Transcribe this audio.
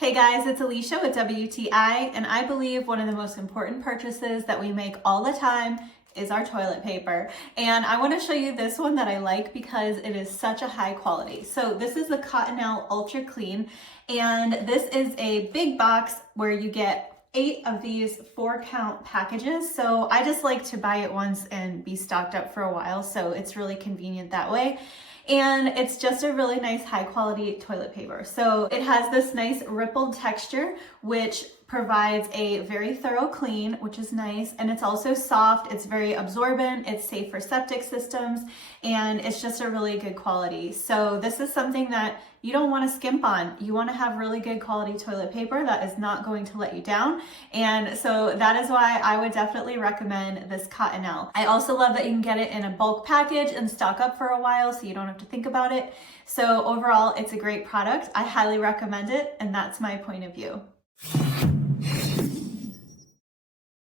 Hey guys, it's Alicia with WTI, and I believe one of the most important purchases that we make all the time is our toilet paper. And I want to show you this one that I like because it is such a high quality. So this is the Cottonelle Ultra Clean, and this is a big box where you get 8 of these 4-count packages. So I just like to buy it once and be stocked up for a while, so it's really convenient that way. And it's just a really nice high quality toilet paper. So it has this nice rippled texture, which provides a very thorough clean, which is nice. And it's also soft, it's very absorbent, it's safe for septic systems, and it's just a really good quality. So this is something that you don't want to skimp on. You want to have really good quality toilet paper that is not going to let you down. And so that is why I would definitely recommend this Cottonelle. I also love that you can get it in a bulk package and stock up for a while so you don't have to think about it. So overall, it's a great product. I highly recommend it, and that's my point of view.